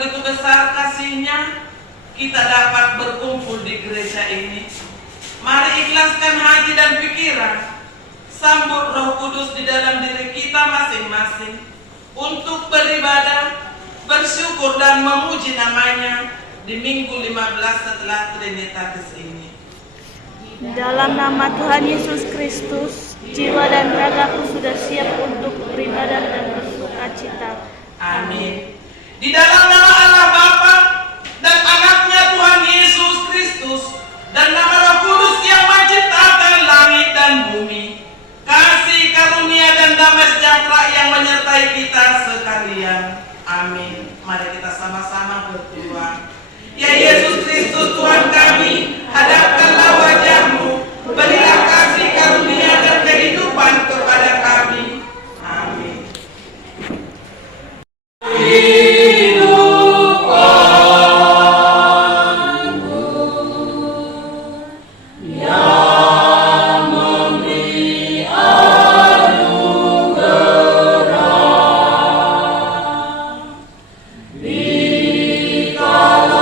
begitu besar kasih-Nya, kita dapat berkumpul di gereja ini. Mari ikhlaskan hati dan pikiran, sambut Roh Kudus di dalam diri kita masing-masing untuk beribadah, bersyukur dan memuji namanya di Minggu 15 setelah Trinitatis ini. Dalam nama Tuhan Yesus Kristus, jiwa dan ragaku sudah siap untuk beribadah dan bersukacita. Amin. Di dalam nama Allah Bapa dan Anaknya Tuhan Yesus Kristus dan nama Roh Kudus yang menciptakan langit dan bumi, kasih karunia dan damai sejahtera yang menyertai kita sekalian. Amin. Mari kita sama-sama berdoa. Ya Yesus Kristus Tuhan kami, hadapkanlah wajah-Mu, berilah kasih karunia dan kehidupan kepada kami. Amin. Kalau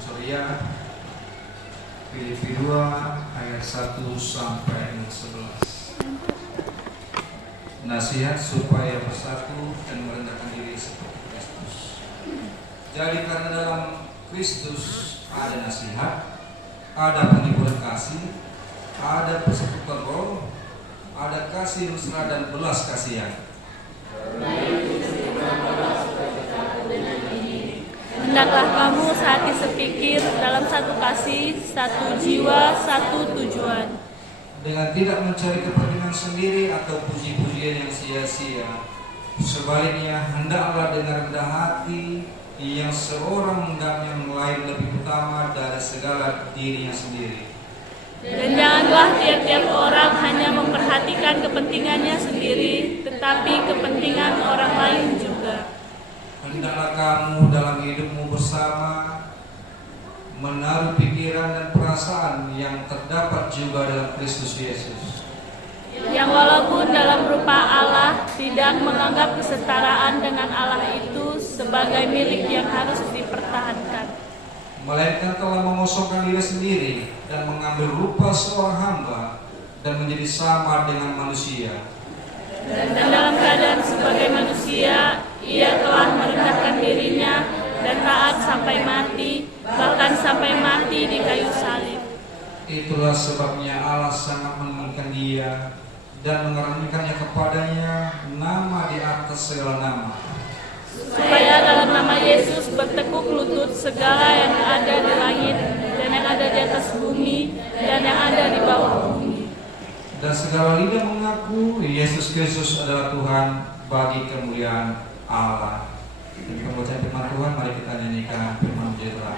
Surya Filipi 2 ayat 1 sampai 11. Nasihat supaya bersatu dan merendahkan diri seperti Kristus. Jadi karena dalam Kristus ada nasihat, ada penghiburan kasih, ada persekutuan roh, ada kasih mesra dan belas kasihan. Hendaklah kamu sehati sepikir dalam satu kasih, satu jiwa, satu tujuan. Dengan tidak mencari kepentingan sendiri atau puji-pujian yang sia-sia. Sebaliknya, hendaklah dengan rendah hati yang seorang menganggap yang lain lebih utama dari segala dirinya sendiri. Dan janganlah tiap-tiap orang hanya memperhatikan kepentingannya sendiri, tetapi kepentingan orang lain juga. Hendaklah kamu dalam hidupmu bersama menaruh pikiran dan perasaan yang terdapat juga dalam Kristus Yesus, Yang walaupun dalam rupa Allah tidak menganggap kesetaraan dengan Allah itu sebagai milik yang harus dipertahankan, melainkan telah mengosongkan diri sendiri dan mengambil rupa seorang hamba dan menjadi sama dengan manusia. dan dalam keadaan sebagai manusia ia telah merendahkan dirinya dan taat sampai mati, bahkan sampai mati di kayu salib. Itulah sebabnya Allah sangat menginginkan dia dan mengaruniakannya kepadanya nama di atas segala nama, Supaya dalam nama Yesus bertekuk lutut segala yang ada di langit dan yang ada di atas bumi dan yang ada di bawah bumi, dan segala lidah mengaku Yesus Kristus adalah Tuhan bagi kemuliaan Allah. Demi pembacaan firman Tuhan, mari kita nyanyikan firman Jera.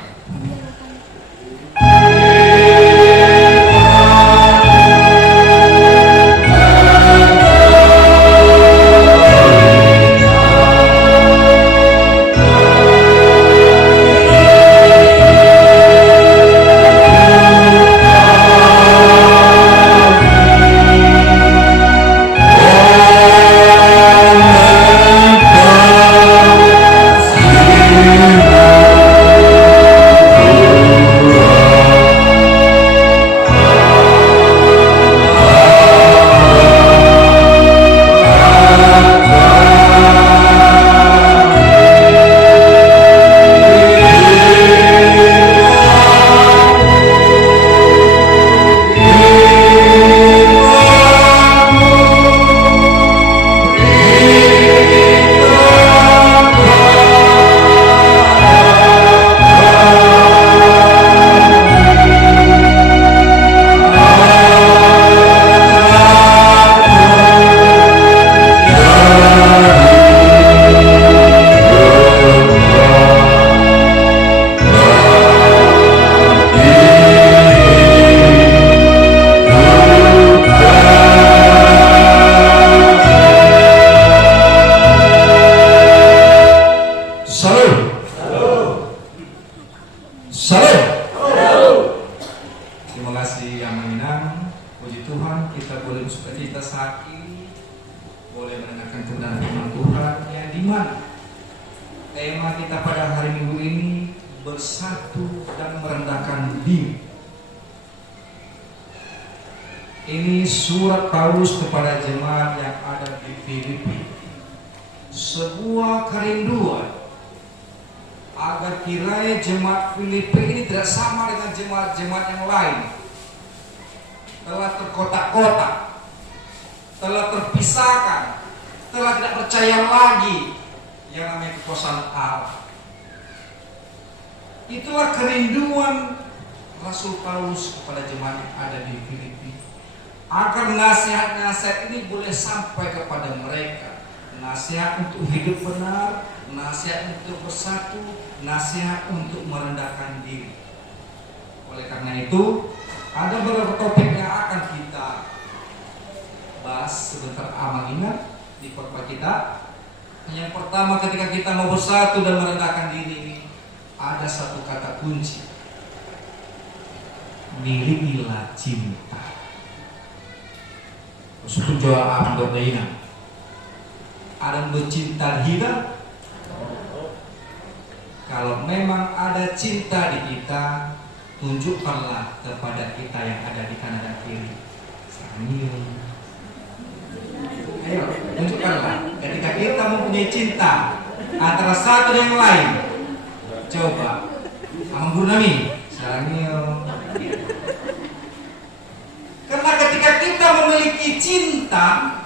Ini surat Paulus kepada jemaat yang ada di Filipi. Sebuah kerinduan agar kiranya jemaat Filipi ini tidak sama dengan jemaat-jemaat yang lain. Telah terkotak-kotak, telah terpisahkan, telah tidak percaya lagi yang namanya kekuasaan Allah. Itulah kerinduan Rasul Paulus kepada jemaat yang ada di Filipi, agar nasihat-nasihat ini boleh sampai kepada mereka. Nasihat untuk hidup benar, nasihat untuk bersatu, nasihat untuk merendahkan diri. Oleh karena itu, ada beberapa topik yang akan kita bahas sebentar amal ingat di khotbah kita. Yang pertama, ketika kita mau bersatu dan merendahkan diri, ada satu kata kunci: milikilah cinta. Suku Jawa Amdo Daina. Ada bercinta hina Kalau memang ada cinta di kita, tunjukkanlah kepada kita yang ada di kanan dan kiri. Senyum. Ayo, tunjukkanlah ketika kita mempunyai cinta antara satu dan yang lain. Coba, Ampun Nami, senyum. Karena ketika kita memiliki cinta,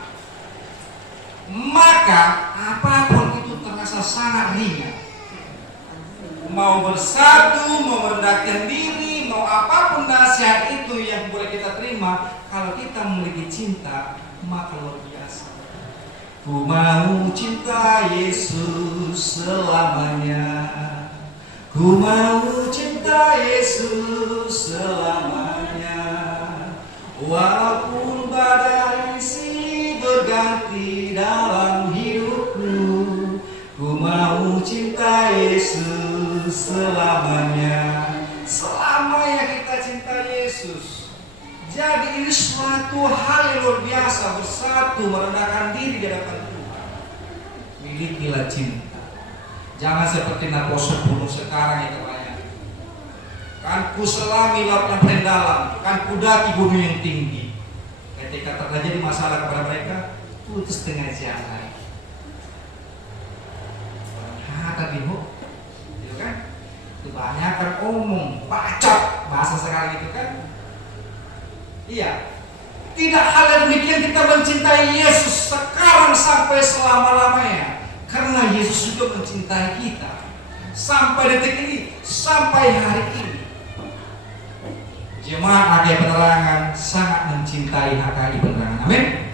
maka apapun itu terasa sangat ringan. Mau bersatu, mau merendahkan diri, mau apapun nasihat itu yang boleh kita terima, kalau kita memiliki cinta, maka luar biasa. Ku mau cinta Yesus selamanya. Ku mau cinta Yesus selamanya. Walaupun badai silih berganti dalam hidupku, ku mau cinta Yesus selamanya. Selamanya kita cinta Yesus. Jadi ini suatu hal yang luar biasa, bersatu merendahkan diri di hadapan Tuhan. Milikilah cinta. Jangan seperti Nabi 10 sekarang itu banyak. Kan ku selami laut yang paling dalam, kan ku daki gunung yang tinggi. Ketika terjadi masalah kepada mereka, putus tengah jalan. Tadi Bu, gitu kan? Kebanyakan omong, bacot bahasa sekarang itu kan? Iya. Tidak hal yang demikian kita mencintai Yesus sekarang sampai selama-lamanya, karena Yesus juga mencintai kita sampai detik ini, sampai hari ini. Jemaat HKI Penerangan sangat mencintai HKI Penerangan. Amin.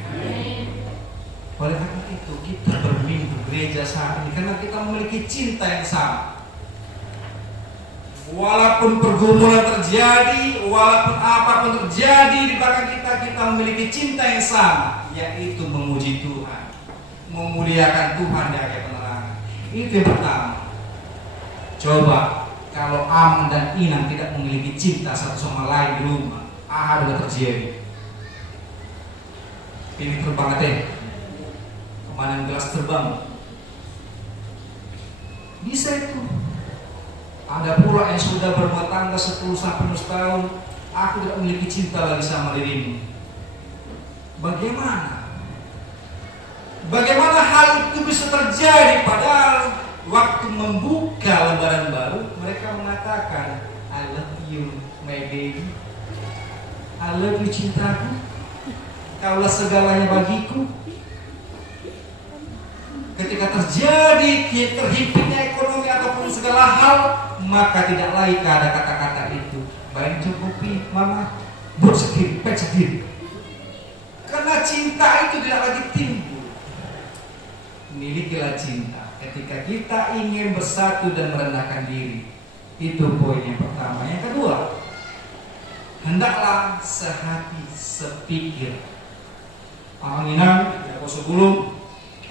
Oleh karena itu kita berminggu gereja saat ini karena kita memiliki cinta yang sama. Walaupun pergumulan terjadi, walaupun apapun terjadi di belakang kita, kita memiliki cinta yang sama, yaitu memuji Tuhan, memuliakan Tuhan di HKI Penerangan. Itu yang pertama. Coba kalau Am dan Inang tidak memiliki cinta satu sama lain di rumah, ada terjadi. Ini terbang deh. Kemarin gelas terbang. Bisa itu. Ada pula yang sudah berumah tangga 10-11 tahun, aku tidak memiliki cinta lagi sama dirimu. Bagaimana? Bagaimana hal itu bisa terjadi? Padahal waktu membuka lembaran baru, mereka mengatakan, I love you, my baby. I love you, cintaku. Kaulah segalanya bagiku. Ketika terjadi terhimpitnya ekonomi ataupun segala hal, maka tidak lagi ada kata-kata itu. Baik cukupi, mama, buat sedih, pet sedih. Karena cinta itu tidak lagi timbul. Milikilah cinta. Ketika kita ingin bersatu dan merendahkan diri, itu poin yang pertama. Yang kedua, hendaklah sehati sepikir. Inang, Yakobus 10.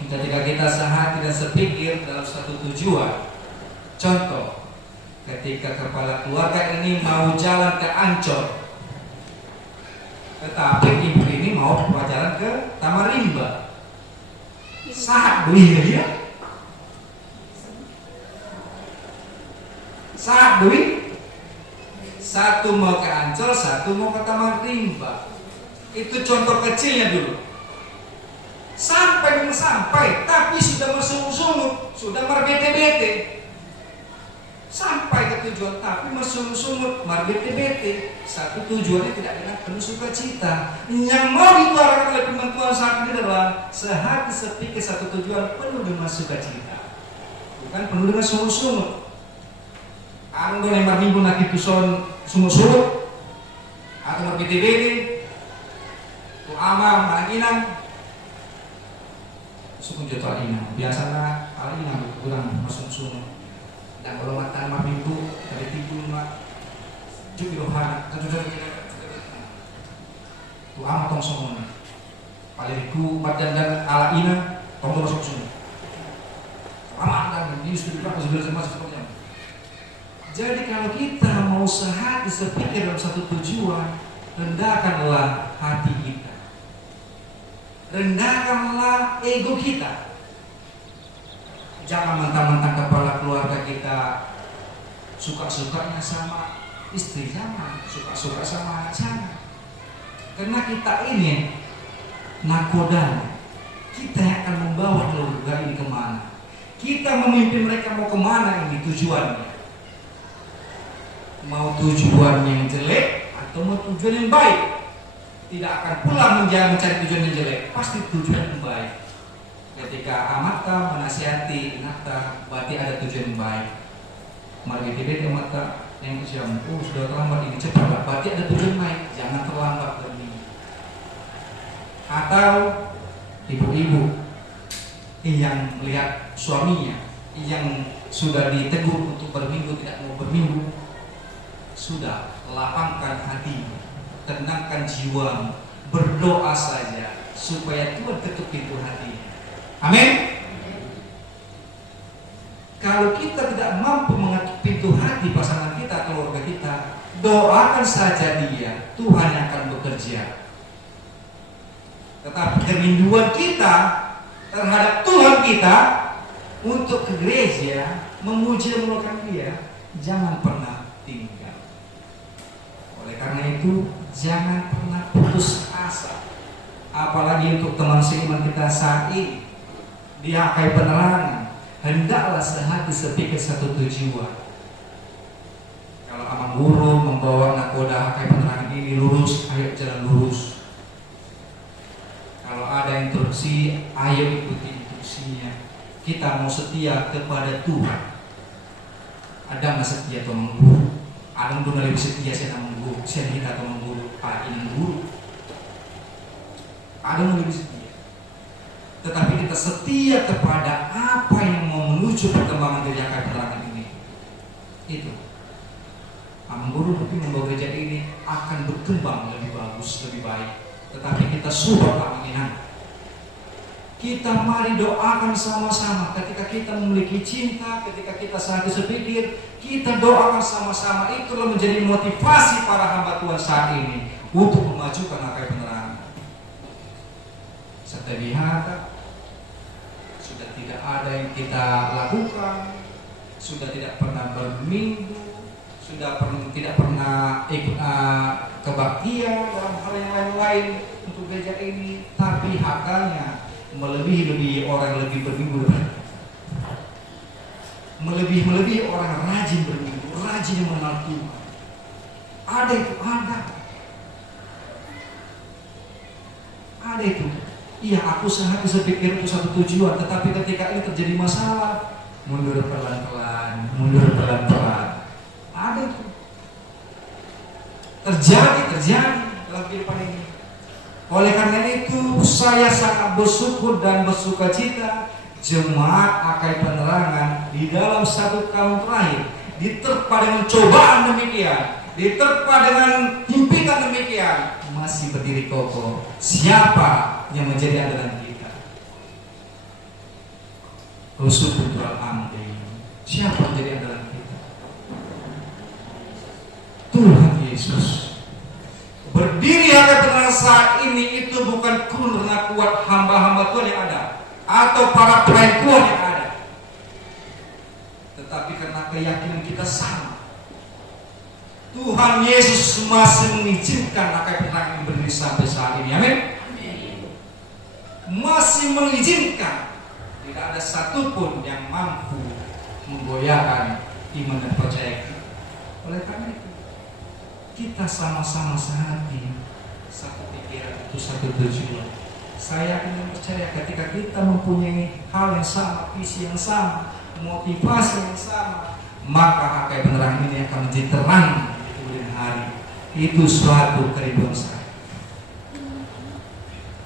Ketika kita sehati dan sepikir dalam satu tujuan. Contoh, ketika kepala keluarga ini mau jalan ke Ancol, tetapi ibu ini mau jalan ke Tamarimba, saat beli dia, saat beli, satu mau ke Ancol, satu mau ke Tamarimba. Itu contoh kecilnya dulu. Sampai, tapi sudah bersungut-sungut, sudah berbete-bete. Sampai ke tujuan, tapi bersungut-sungut, berbete-bete. Satu tujuannya tidak dengan penuh sukacita. Yang mau dikeluarkan oleh firman Tuhan saat ini adalah sehati sepikir satu tujuan penuh dengan sukacita, bukan penuh dengan sungut-sungut. Arung yang minggu nanti tuson sungut-sungut atau berbete-bete. Tu ama manginan suku jatuh alina, biasanya alina kurang masuk sungai. Dan kalau mata minggu dari tidur mak, juga dohan, tu amat tong semua. Palingku badan dan ala ina, tong masuk sungai. Amat dan ini sudah masuk semuanya. Jadi kalau kita mau sehati sepikir dalam satu tujuan, rendahkanlah hati kita. Rendahkanlah ego kita. Jangan mentang-mentang kepala keluarga kita suka-sukanya sama istri jangan, suka-suka sama anak jangan. Karena kita ini nakoda, kita yang akan membawa keluarga ini kemana, kita memimpin mereka mau kemana, ini tujuannya. Mau tujuan yang jelek atau mau tujuan yang baik, tidak akan pula mencari tujuan yang jelek, pasti tujuan yang baik. Ketika amata menasihati nata, berarti ada tujuan yang baik. Mari kita amata yang usia sudah terlambat ini cepatlah, berarti ada tujuan baik, jangan terlambat berminggu. Atau ibu-ibu yang melihat suaminya yang sudah ditegur untuk berminggu tidak mau berminggu, sudah lapangkan hatimu, tenangkan jiwamu, berdoa saja supaya Tuhan ketuk pintu hatinya. Amin. Kalau kita tidak mampu mengetuk pintu hati pasangan kita, keluarga kita, doakan saja dia, Tuhan yang akan bekerja. Tetapi kerinduan kita terhadap Tuhan kita untuk ke gereja, memuji dan memuliakan dia, jangan pernah tinggal. Oleh karena itu, jangan pernah putus asa. Apalagi untuk teman seiman kita saat ini, di Hakai Penerangan, hendaklah sehati sepikir satu tujuan. Kalau Amang Guru membawa nakoda Hakai Penerangan ini lurus, ayo jalan lurus. Kalau ada instruksi, ayo ikuti instruksinya. Kita mau setia kepada Tuhan. Ada nggak setia atau mengguru? Ada yang lebih setia saya mengguru, saya kita atau mengguru, Pak ini guru. Ada yang lebih setia. Tetapi kita setia kepada apa yang mau menuju perkembangan gereja Hakai Penerangan ini. Itu. Amang Guru mungkin membawa gereja ini akan berkembang lebih bagus, lebih baik. Tetapi kita sudah keinginan. Kita mari doakan sama-sama. Ketika kita memiliki cinta, ketika kita saat sepikir, kita doakan sama-sama. Itulah menjadi motivasi para hamba Tuhan saat ini untuk memajukan Hakai Penerangan. Setiap sudah tidak ada yang kita lakukan, sudah tidak pernah berminggu, sudah tidak pernah ikut kebaktian dalam hal yang lain-lain untuk gereja ini, tapi hakanya melebihi orang lebih berminggu, melebihi orang rajin berminggu, rajin mengenal Tuhan. Ada itu, ada itu. Iya, aku sehati sepikir untuk satu tujuan, tetapi ketika ini terjadi masalah, mundur pelan-pelan. Ada itu. Terjadi dalam kehidupan ini. Oleh karena itu, saya sangat bersyukur dan bersukacita jemaat Hakai Penerangan di dalam 1 tahun terakhir diterpa dengan cobaan demikian, diterpa dengan himpitan demikian, masih berdiri kokoh. Siapa yang menjadi andalan kita? Rasul Putra Amri. Siapa yang menjadi andalan kita? Tuhan Yesus. Berdiri Hakai Penerangan saat ini itu bukan karena kuat hamba-hamba Tuhan yang ada atau para pelayan Tuhan yang ada, tetapi karena keyakinan kita sama. Tuhan Yesus masih mengizinkan Hakai Penerangan berdiri sampai saat ini. Amin. Masih mengizinkan. Tidak ada satupun yang mampu menggoyahkan iman dan percaya kita. Oleh karena itu, kita sama-sama sehati, satu pikiran, itu satu tujuan. Saya ingin percaya ketika kita mempunyai hal yang sama, visi yang sama, motivasi yang sama, maka Hakai Penerangan ini akan menjadi terang di kemudian hari. Itu suatu kerinduan saya.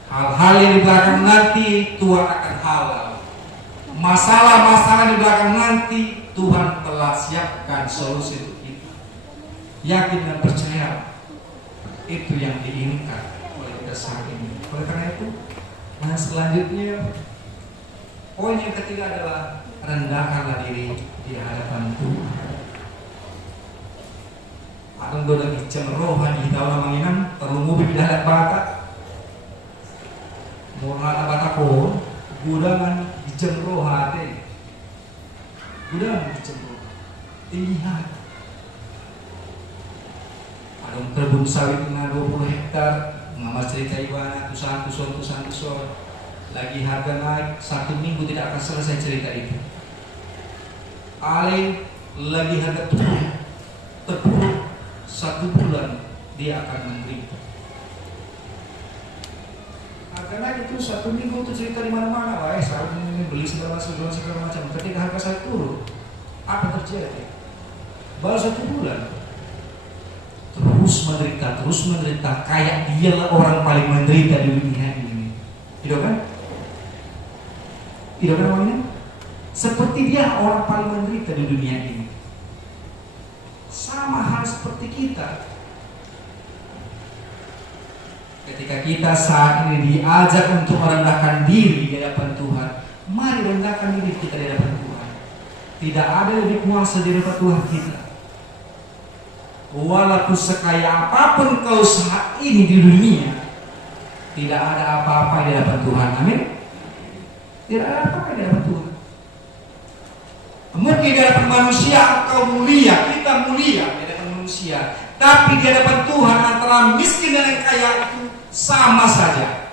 Hal-hal yang di belakang nanti Tuhan akan halal. Masalah-masalah di belakang nanti Tuhan telah siapkan solusi untuk itu. Yakin dan percaya, itu yang diinginkan oleh kita saat ini. Oleh karena itu, selanjutnya poin yang ketiga adalah rendahkanlah diri di hadapan Tuhan. Akan doa bicara rohani tahu namanya terlalu di hadapan bakat. Mohon batako gudangan dijemroh hati, gudangan dijemroh tinggi hati. Adong kebun sawit na 20 hektar, ngamas cerita ibana, tusan. Lagi harga naik, 1 minggu tidak akan selesai cerita itu. Ale lagi harga turun, terpuruk 1 bulan dia akan menderita. Harga naik itu 1 minggu itu cerita di mana-mana, wah sekarang ini beli segala macam. Ketika harga saya turun, apa terjadi? Baru 1 bulan terus menderita, kayak dialah orang paling menderita di dunia ini. Tidak kan? Tidak kan orangnya? Seperti dia orang paling menderita di dunia ini. Sama hal seperti kita. Ketika kita saat ini diajak untuk merendahkan diri di hadapan Tuhan, mari rendahkan diri kita di hadapan Tuhan. Tidak ada lebih kuasa di hadapan Tuhan kita. Walaupun sekaya apapun kau saat ini di dunia, tidak ada apa-apa di hadapan Tuhan. Amin. Tidak ada apa-apa di hadapan Tuhan. Mungkin di hadapan manusia engkau mulia, kita mulia di hadapan manusia, tapi di hadapan Tuhan antara miskin dan yang kaya itu sama saja.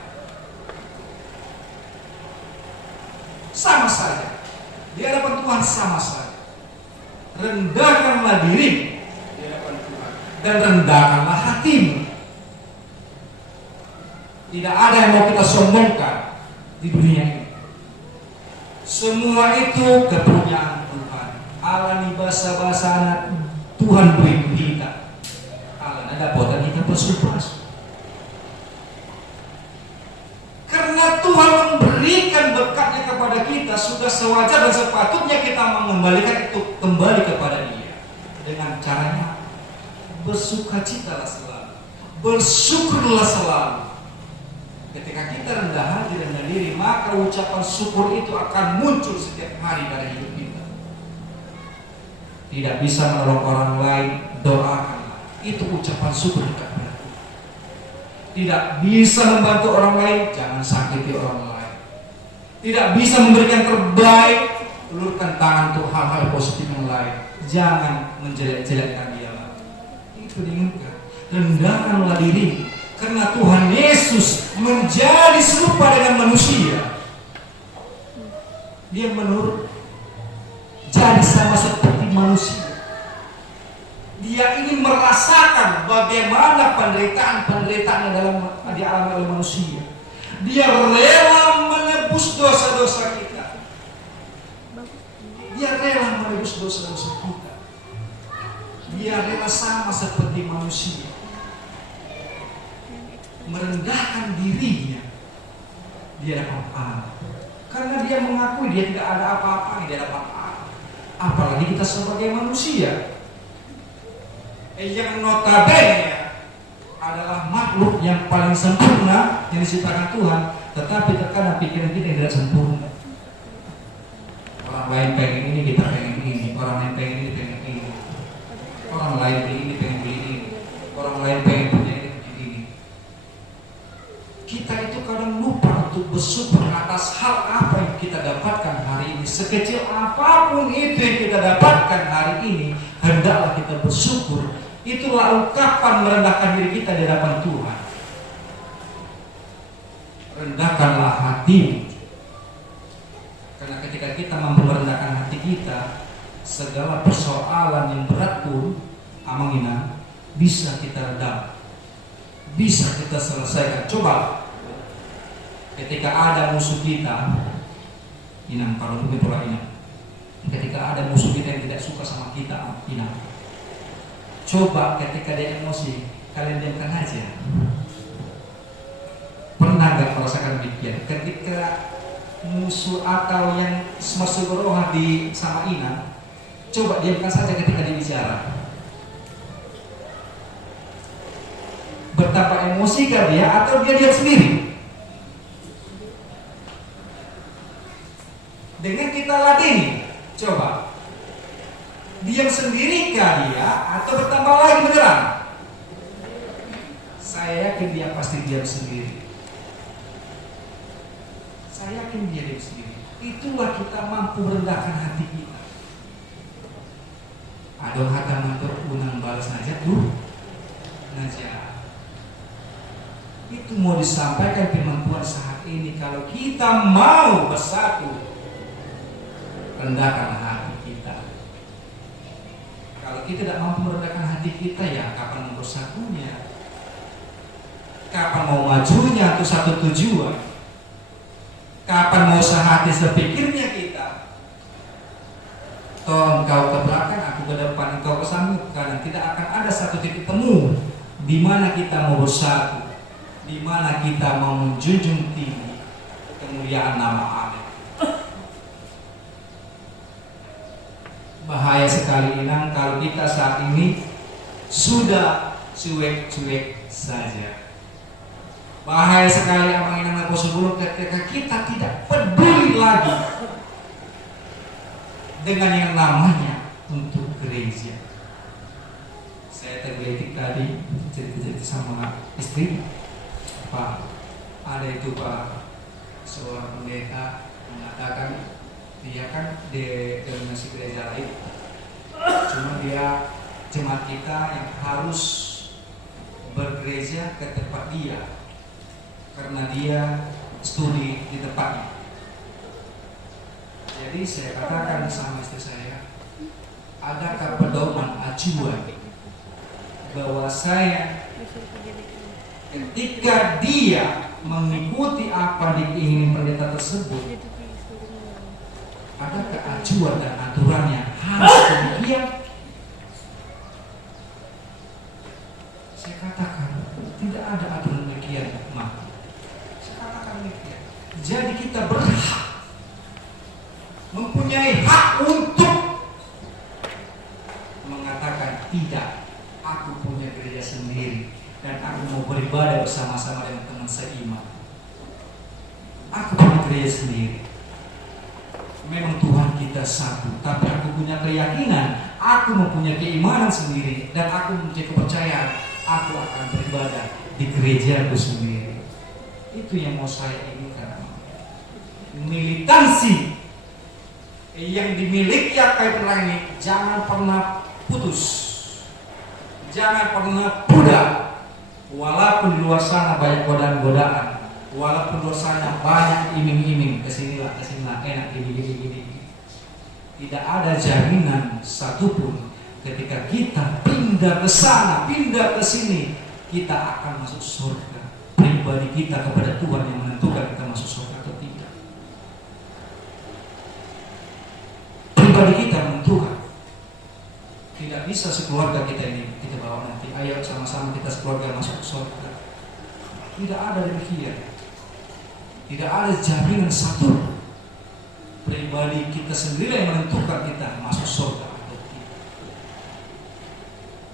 Sama saja. Di hadapan Tuhan sama saja. Rendahkanlah diri dan rendahkanlah hatimu. Tidak ada yang mau kita sombongkan di dunia ini. Semua itu kepunyaan Tuhan. Allah ni bahasa anak Tuhan beri kita. Allah ada buatan kita bersyukur. Karena Tuhan memberikan berkatnya kepada kita, sudah sewajar dan sepatutnya kita mengembalikan itu kembali kepada Dia dengan caranya bersukacitalah selalu, bersyukurlah selalu. Ketika kita rendah hati dan rendah diri, maka ucapan syukur itu akan muncul setiap hari dari hidup kita. Tidak bisa menolong orang lain, doakanlah. Itu ucapan syukur kepada Tuhan. Tidak bisa membantu orang lain, jangan sakiti orang lain. Tidak bisa memberikan terbaik, ulurkan tangan untuk hal-hal positif yang lain. Jangan menjelek-jelekkan dia. Diingatkan, rendahkanlah diri, karena Tuhan Yesus menjadi serupa dengan manusia. Dia menurut jadi sama seperti manusia. Dia ingin merasakan bagaimana penderitaan yang dialami oleh manusia. Dia rela menebus dosa-dosa kita. Dia rela menebus dosa-dosa kita. Dia rela sama seperti manusia, merendahkan dirinya di hadapan Allah, karena dia mengakui dia tidak ada apa-apa di hadapan Allah. Apalagi kita sebagai manusia yang notabene adalah makhluk yang paling sempurna yang diciptakan Tuhan, tetapi terkadang pikiran kita tidak sempurna. Orang lain pengen ini, kita pengen ini. Orang lain pengen ini, pengen ini. Orang lain beli ini, pengen beli ini. Orang lain pengen punya ini. Kita itu kadang lupa untuk bersyukur atas hal apa yang kita dapatkan hari ini. Sekecil apapun itu yang kita dapatkan hari ini, hendaklah kita bersyukur. Itulah ungkapan merendahkan diri kita di hadapan Tuhan. Rendahkanlah hati. Karena ketika kita mampu merendahkan hati kita, segala persoalan yang berat pun amangina bisa kita redam, bisa kita selesaikan. Coba ketika ada musuh kita, inang kalau begitu lah inang. Ketika ada musuh kita yang tidak suka sama kita, inang. Coba ketika dia emosi, kalian diamkan aja. Pernah gak merasakan demikian? Ketika musuh atau yang masuk roh di sama inang, coba diamkan saja ketika dia bicara. Betapa emosikah dia atau dia diam sendiri? Dengan kita ladeni, coba diam sendirikah dia atau bertambah lagi beneran? Saya yakin dia pasti diam sendiri. Saya yakin dia diam sendiri. Itulah kita mampu merendahkan hati kita. Ada kata mantur unang balas saja tuh. najah. Itu mau disampaikan firman Tuhan saat ini. Kalau kita mau bersatu, rendahkan hati kita. Kalau kita tidak mampu merendahkan hati kita, ya kapan mau bersatunya? Kapan mau majunya untuk satu tujuan? Kapan mau sehati sepikirnya kita? Toh engkau ke belakang, aku ke depan, engkau ke samping, karena tidak akan ada satu titik temu di mana kita mau bersatu, di mana kita mau menjunjung tinggi kemuliaan nama Allah. Bahaya sekali Inang kalau kita saat ini sudah cuek-cuek saja. Bahaya sekali Abang Inang Napo sebelum ketika kita tidak peduli lagi dengan yang namanya untuk gereja. Saya tergelitik tadi cerita-cerita sama istri, Pak, ada itu Pak seorang pendeta mengatakan dia kan denominasi gereja lain, cuma dia jemaat kita yang harus bergereja ke tempat dia karena dia studi di tempatnya. Jadi saya katakan sama istri saya, adakah pedoman acuan bahwa saya ketika dia mengikuti apa diingini pendeta tersebut, adakah acuan dan aturannya harus demikian? Saya katakan tidak ada aturan demikian, Mak. Saya katakan demikian. Jadi kita berhak, mempunyai hak untuk mengatakan tidak, aku punya gereja sendiri dan aku mau beribadah bersama-sama dengan teman seiman. Aku punya gereja sendiri. Memang Tuhan kita satu, tapi aku punya keyakinan, aku mempunyai keimanan sendiri, dan aku mempunyai kepercayaan, aku akan beribadah di gerejaku sendiri. Itu yang mau saya inginkan. Militansi yang dimiliki Arkai Pelangi ini jangan pernah putus, jangan pernah pudar, walaupun di luar sana banyak godaan-godaan, walaupun di luar sana banyak iming-iming, kesinilah enak gini. Tidak ada jaminan satupun ketika kita pindah ke sana, pindah ke sini, kita akan masuk surga. Pribadi kita kepada Tuhan yang menentukan kita masuk surga atau tidak. Pribadi kita menentukan. Tidak bisa sekeluarga kita ini kita bawa nanti, ayo sama-sama kita sekeluarga masuk surga. Tidak ada demikian. Tidak ada jaminan satu. Pribadi kita sendiri yang menentukan kita masuk surga atau tidak.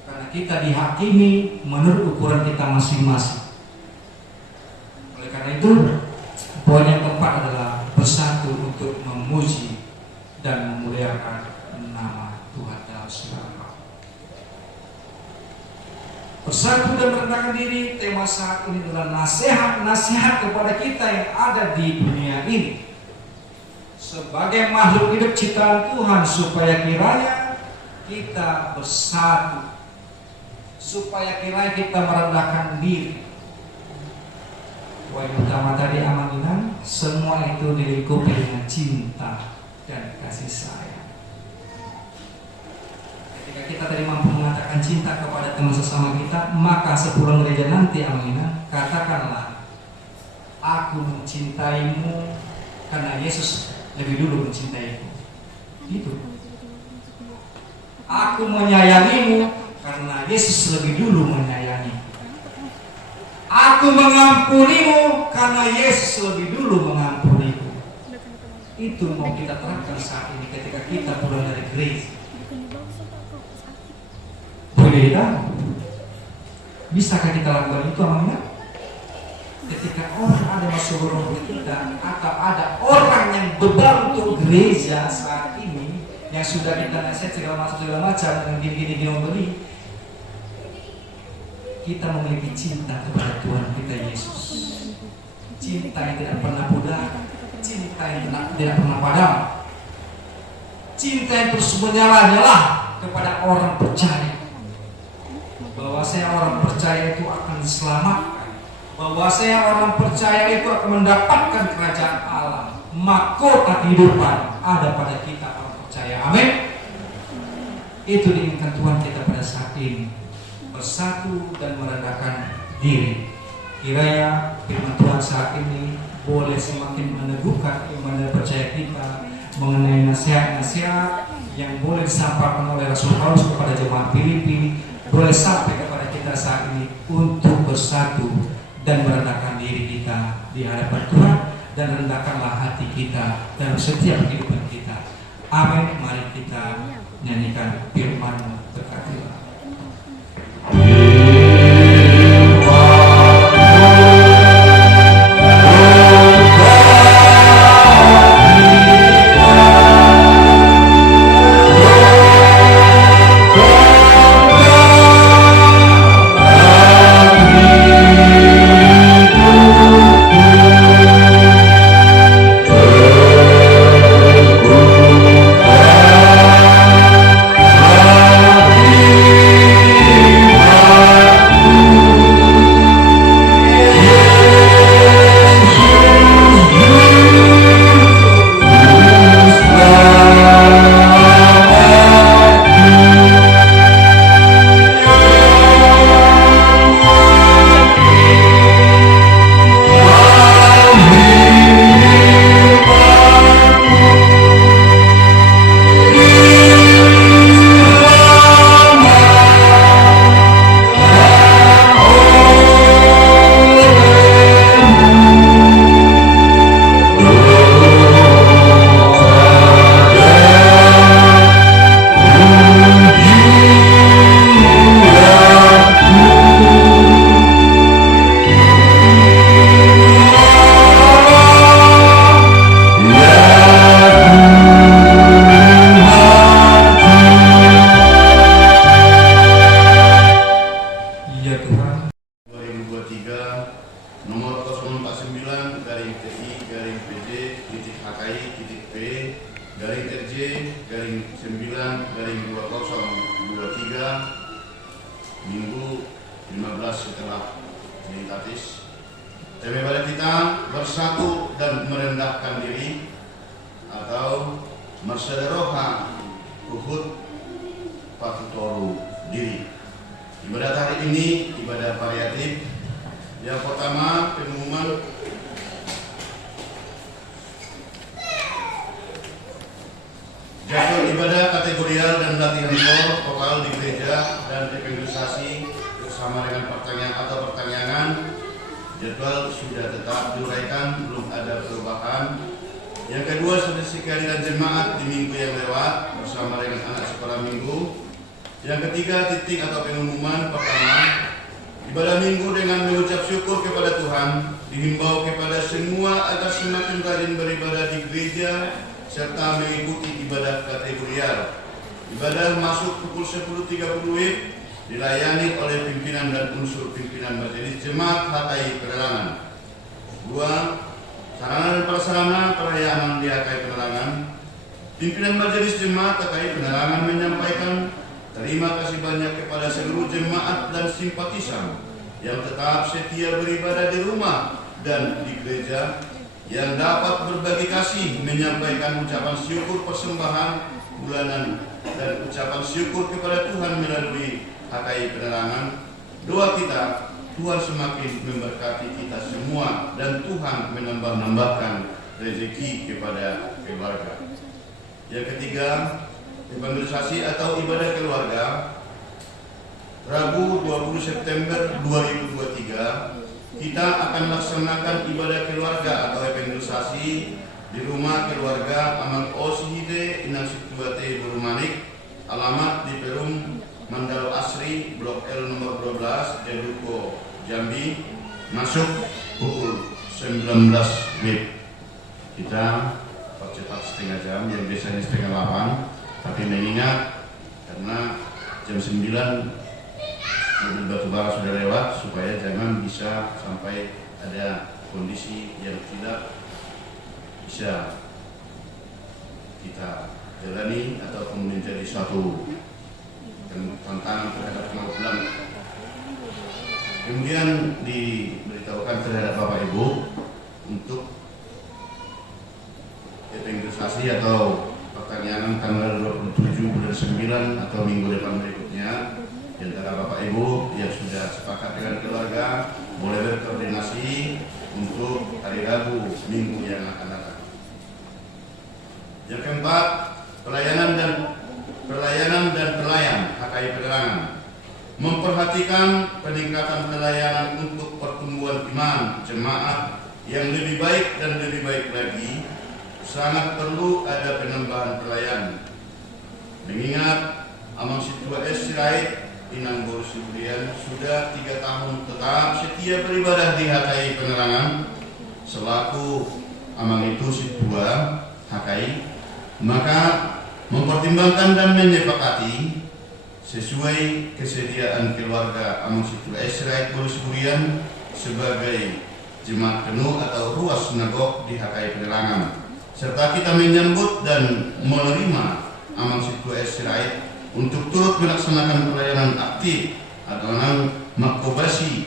Karena kita dihakimi menurut ukuran kita masing-masing. Oleh karena itu, poin yang keempat adalah bersatu untuk memuji dan memuliakan nama Tuhan dalam segala hal. Bersatu dan merendahkan diri, tema saat ini adalah nasihat kepada kita yang ada di dunia ini sebagai makhluk hidup ciptaan Tuhan, supaya kiranya kita bersatu, supaya kiranya kita merendahkan diri. Poin utama tadi amanah, semua itu dilingkupi dengan cinta dan kasih sayang. Ketika kita tadi mampu mengatakan cinta kepada teman sesama kita, maka sepulang gereja nanti amanah, katakanlah, aku mencintaimu karena Yesus lebih dulu mencintaiku. Itu. Aku menyayangimu karena Yesus lebih dulu menyayangi. Aku mengampunimu karena Yesus lebih dulu mengampuniku. Itu mau kita terapkan saat ini ketika kita pulang dari gereja. Boleh tak? Bisakah kita lakukan itu amanah? Ketika orang ada masuk rumah kita, atau ada orang yang beban untuk gereja saat ini, yang sudah kita nasihat segala macam dengan gini beli, kita memiliki cinta kepada Tuhan kita Yesus. Cinta yang tidak pernah pudar, cinta yang tidak pernah padam, cinta yang terus menyala-nyala kepada orang percaya bahwa bahwasanya orang percaya itu akan diselamatkan, bahwasanya orang percaya itu akan mendapatkan kerajaan Allah, mahkota kehidupan ada pada kita orang percaya. Amin. Itu diinginkan Tuhan kita pada saat ini, bersatu dan merendahkan diri. Kiranya firman Tuhan saat ini boleh semakin meneguhkan iman dan percaya kita mengenai nasihat-nasihat yang boleh disampaikan oleh Rasul Paulus kepada jemaat Filipi, boleh sampai kepada kita saat ini untuk bersatu dan merendahkan diri kita di hadapan Tuhan, dan rendahkanlah hati kita dalam setiap kehidupan kita. Amin. Mari kita nyanyikan firman berkatilah. Minggu 15 setelah Trinitatis. Tema ibadah kita bersatu dan merendahkan diri atau Marsadaroha Uhud Patutoru diri. Ibadah hari ini ibadah variatif. Yang pertama pengumuman jadwal ibadah kategorial dan latihan vokal di gereja dan evangelisasi bersama dengan pertanyaan atau pertanyaan. Jadwal sudah tetap diuraikan, belum ada perubahan. Yang kedua, selisih kehadiran jemaat di minggu yang lewat bersama dengan anak sekolah minggu. Yang ketiga, titik atau pengumuman pertama, ibadah minggu dengan mengucap syukur kepada Tuhan dihimbau kepada semua agar semakin rajin beribadah di gereja serta mengikuti ibadah kategorial. Ibadah masuk pukul 10.30 WIB dilayani oleh pimpinan dan unsur pimpinan majelis jemaat HKI Penerangan. 2. Sarana dan prasarana perayaan di HKI Penerangan. Pimpinan majelis jemaat HKI Penerangan menyampaikan terima kasih banyak kepada seluruh jemaat dan simpatisan yang tetap setia beribadah di rumah dan di gereja, yang dapat berbagi kasih, menyampaikan ucapan syukur persembahan bulanan dan ucapan syukur kepada Tuhan melalui HKI Penerangan. Doa kita, Tuhan semakin memberkati kita semua dan Tuhan menambah-nambahkan rezeki kepada keluarga. Yang ketiga, evangelisasi atau ibadah keluarga. Rabu 20 September 2023 kita akan laksanakan ibadah keluarga atau evangelisasi di rumah keluarga Aman Osihide Inang Situate Burumanik, alamat di Perum Mandal Asri, Blok L nomor 12, Jeluko, Jambi, masuk pukul 19 WIB. Kita percepat setengah jam, yang biasanya setengah 8, tapi mengingat karena jam 9 mobil batubara sudah lewat, supaya jangan bisa sampai ada kondisi yang tidak bisa kita jalani ataupun menjadi suatu tantangan terhadap kemampuan Kemudian diberitahukan terhadap Bapak Ibu untuk evangelisasi atau pertanyaan tanggal 27 bulan 9 atau minggu depan berikutnya. Di antara Bapak Ibu yang sudah sepakat dengan keluarga boleh berkoordinasi untuk hari Rabu minggu yang akan datang. Yang keempat, pelayan HKI Penerangan memperhatikan peningkatan pelayanan untuk pertumbuhan iman jemaat yang lebih baik dan lebih baik lagi. Sangat perlu ada penambahan pelayan. Mengingat Amang Situa Sirait Inang Boru Siburian sudah 3 tahun tetap setia beribadah di HKI Penerangan selaku Amang itu Situa HKI, maka mempertimbangkan dan menyepakati sesuai kesediaan keluarga Amang Situa Sirait Boru Siburian sebagai jemaat penuh atau ruas sinagog di HKI Penerangan, serta kita menyambut dan menerima Amang Situa Sirait untuk turut melaksanakan pelayanan aktif atau makobasi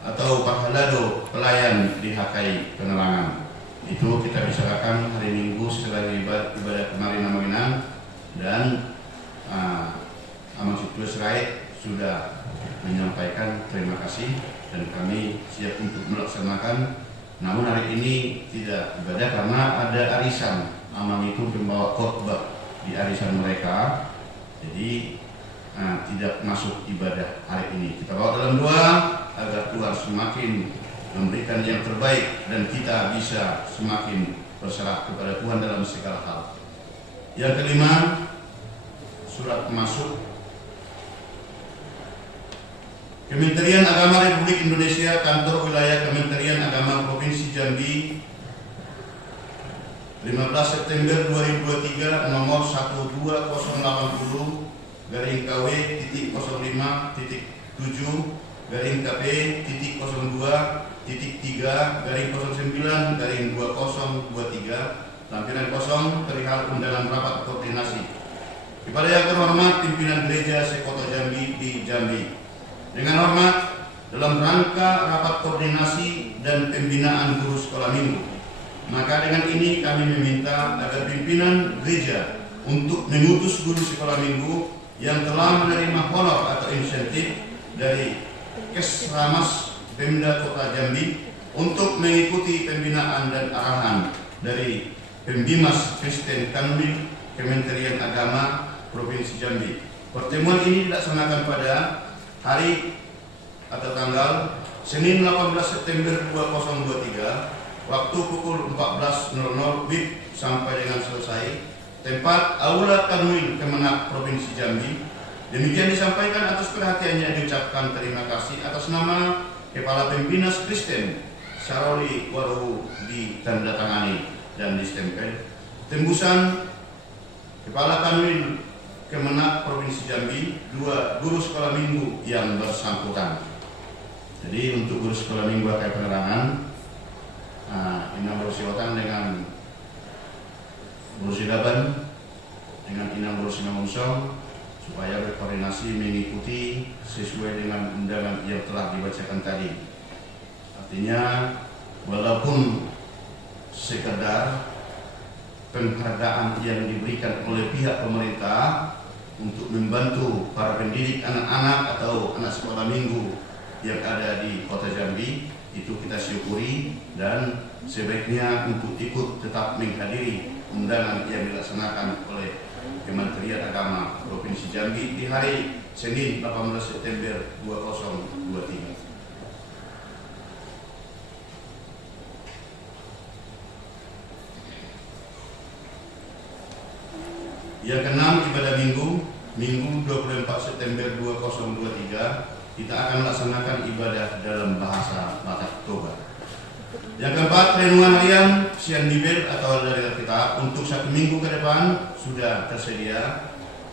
atau pahalado pelayan di HKI Penerangan. Itu kita bicarakan hari Minggu setelah ibadah kemarin Namaginang, dan Amang Situa Sirait sudah menyampaikan terima kasih dan kami siap untuk melaksanakan. Namun hari ini tidak ibadah karena ada arisan. Amang itu membawa khotbah di arisan mereka, jadi tidak masuk ibadah hari ini. Kita bawa dalam doa agar Tuhan semakin memberikan yang terbaik dan kita bisa semakin berserah kepada Tuhan dalam segala hal. Yang kelima, surat masuk Kementerian Agama Republik Indonesia, Kantor Wilayah Kementerian Agama Provinsi Jambi, 15 September 2023 nomor 120.KW.KW.02.3/09/2023 lampiran kosong perihal undangan rapat koordinasi. Kepada yang terhormat pimpinan Gereja Sekota Jambi di Jambi, dengan hormat dalam rangka rapat koordinasi dan pembinaan guru sekolah minggu, maka dengan ini kami meminta agar pimpinan gereja untuk mengutus guru sekolah minggu yang telah menerima honor atau insentif dari Kesramas Pemda Kota Jambi untuk mengikuti pembinaan dan arahan dari Pembimas Kristen Kanwil Kementerian Agama Provinsi Jambi. Pertemuan ini dilaksanakan pada hari atau tanggal Senin 18 September 2023 waktu pukul 14.00 WIB sampai dengan selesai. Tempat Aula Kanwil Kemenak Provinsi Jambi. Demikian disampaikan atas perhatiannya, diucapkan terima kasih atas nama Kepala Pembinas Kristen Saroli Waruhu ditandatangani dan distempel. Tembusan Kepala Kanwil Kemenak Provinsi Jambi, 2 guru sekolah minggu yang bersangkutan. Jadi untuk guru sekolah minggu HKI Penerangan, Inang Berusiwatan dengan Berusidaban dengan Inang Berusinamungsong supaya berkoordinasi mengikuti sesuai dengan undangan yang telah dibacakan tadi. Artinya walaupun sekedar penghargaan yang diberikan oleh pihak pemerintah untuk membantu para pendidik anak-anak atau anak sekolah minggu yang ada di Kota Jambi, itu kita syukuri dan sebaiknya untuk ikut tetap menghadiri undangan yang dilaksanakan oleh Kementerian Agama Provinsi Jambi di hari Senin 18 September 2023. Yang keenam, ibadah Minggu 24 September 2023 kita akan melaksanakan ibadah dalam bahasa Batak Toba. Yang keempat, renungan harian Siandibel atau dari Alkitab untuk 1 minggu ke depan sudah tersedia.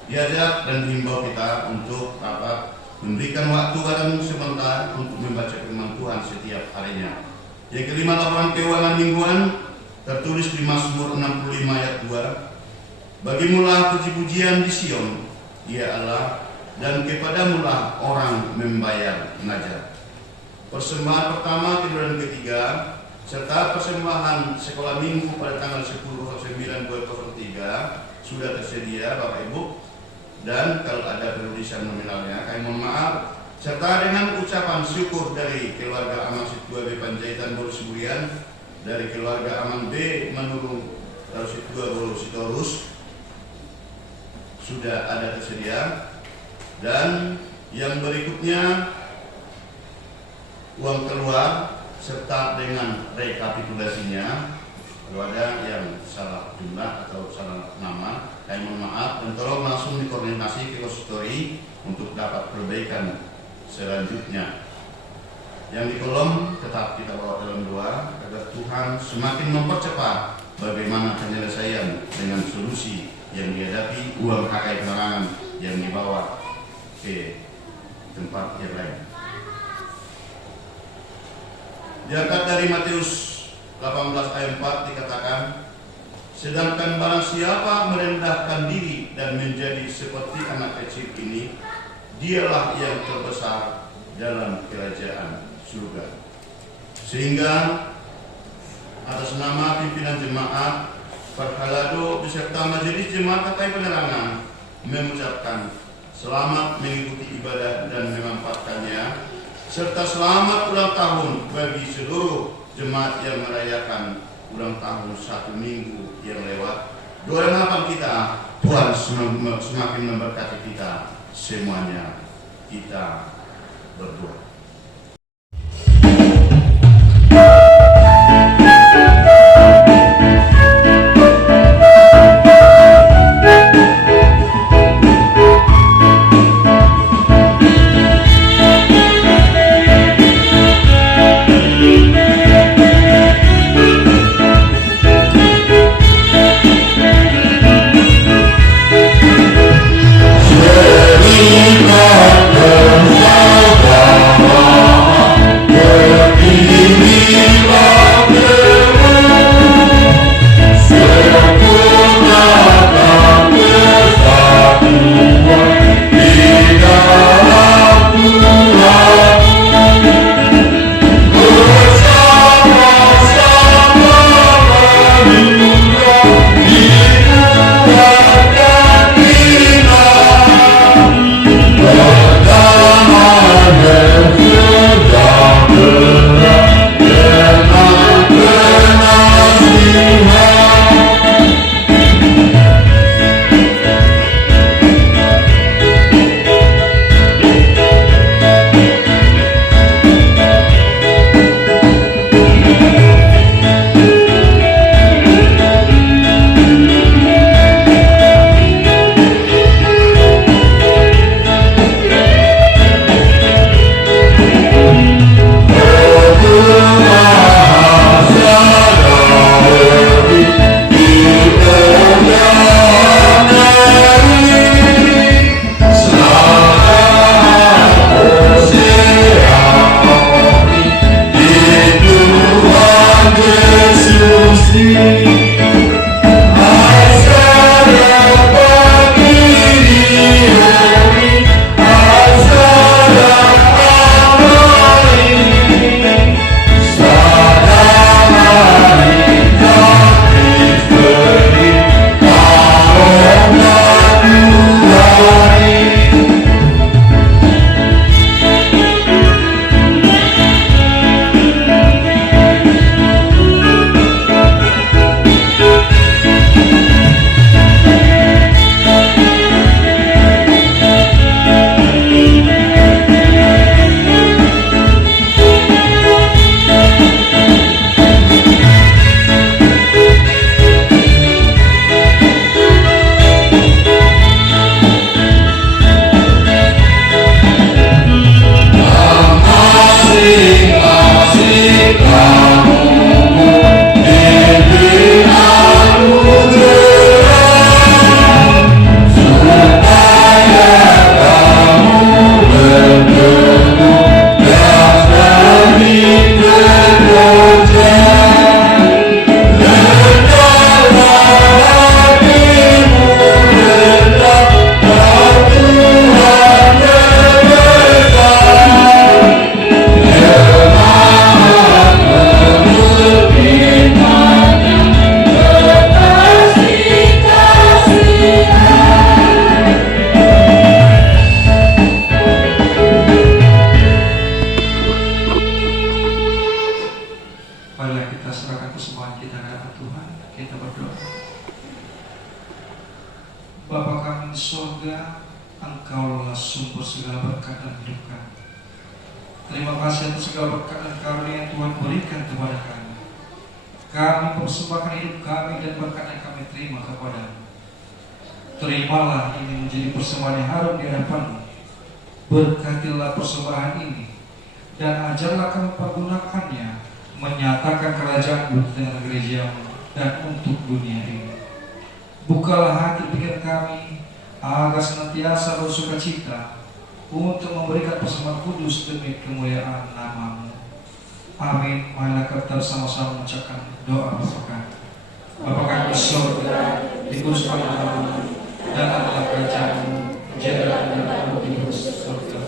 Diajak dan dihimbau kita untuk dapat memberikan waktu kadang sebentar untuk membaca firman Tuhan setiap harinya. Yang kelima, laporan keuangan mingguan tertulis di Mazmur 65 ayat 2. Bagimulah puji-pujian di Sion, ya Allah, dan kepadamulah orang membayar najar. persembahan pertama, kedua, dan ketiga, serta persembahan sekolah minggu pada tanggal 10/9/2003 sudah tersedia Bapak Ibu. Dan kalau ada penulisan nominalnya, kami mohon maaf, serta dengan ucapan syukur dari keluarga Aman Situa B Panjaitan Bolu Siburian, dari keluarga Aman B Manurung Situa Bolu Sitorus sudah ada tersedia. Dan yang berikutnya uang keluar serta dengan rekapitulasinya. Kalau ada yang salah jumlah atau salah nama, kami mohon maaf dan tolong langsung dikoordinasi ke konsistori untuk dapat perbaikan selanjutnya. Yang di kolom tetap kita bawa dalam doa agar Tuhan semakin mempercepat bagaimana penyelesaian dengan solusi yang dihadapi uang KKI penerangan yang dibawa ke tempat yang lain. Diangkat dari Matius 18 ayat 4 dikatakan, sedangkan barang siapa merendahkan diri dan menjadi seperti anak kecil ini, dialah yang terbesar dalam kerajaan surga. Sehingga atas nama pimpinan jemaat, Parhalado beserta majelis jemaat KKI Penerangan mengucapkan selamat mengikuti ibadah dan memanfaatkannya, serta selamat ulang tahun bagi seluruh jemaat yang merayakan ulang tahun 1 minggu yang lewat. Doa dan harapan kita, Tuhan semakin memberkati kita semuanya. Kita berdoa. Terima kasih. kasih atas segala berkat dan karunia yang Tuhan berikan kepada kami. Kami persembahkan hidup kami dan berkat yang kami terima kepada-Mu. Terimalah ini menjadi persembahan yang harum di hadapan-Mu. Berkatilah persembahan ini dan ajarlah kami pergunakannya menyatakan kerajaan-Mu di tengah gereja-Mu dan untuk dunia ini. Bukalah hati pikiran kami agar senantiasa bersukacita untuk memberikan persembahan kudus demi kemuliaan nama-Mu. Amin. Marilah kita sama-sama mengucapkan doa berkat. Bapa kami di surga, dikuduskanlah nama-Mu, datanglah kerajaan-Mu, jadilah kehendakmu di bumi surga.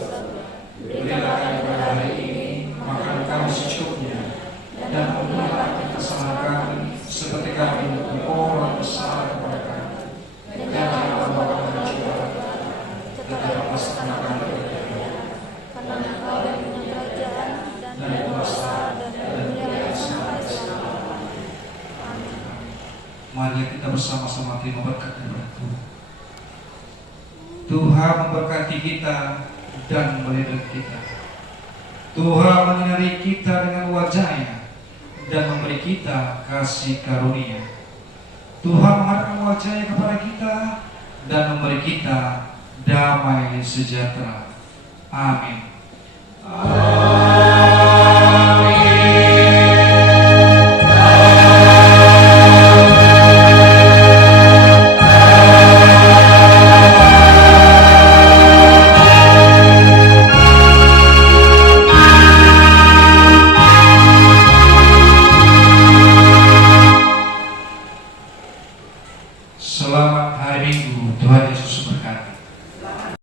Berilah kami pada hari ini makanan kami secukupnya, dan ampunilah kesalahan kami seperti kami mengampuni orang bersalah kepada kami. Dan janganlah membawa kami ke cobaan, tetapi lepaskanlah kami dari jahat. Karena Engkau yang punya kerajaan dan kuasa dan kemuliaan sampai selama-lamanya. Amin. Mari kita bersama-sama terima berkat daripada Tuhan. Tuhan memberkati kita dan melindungi kita. Tuhan menyinari kita dengan wajah-Nya dan memberi kita kasih karunia. Tuhan menghadapkan wajah-Nya kepada kita dan memberi kita damai sejahtera. Amin.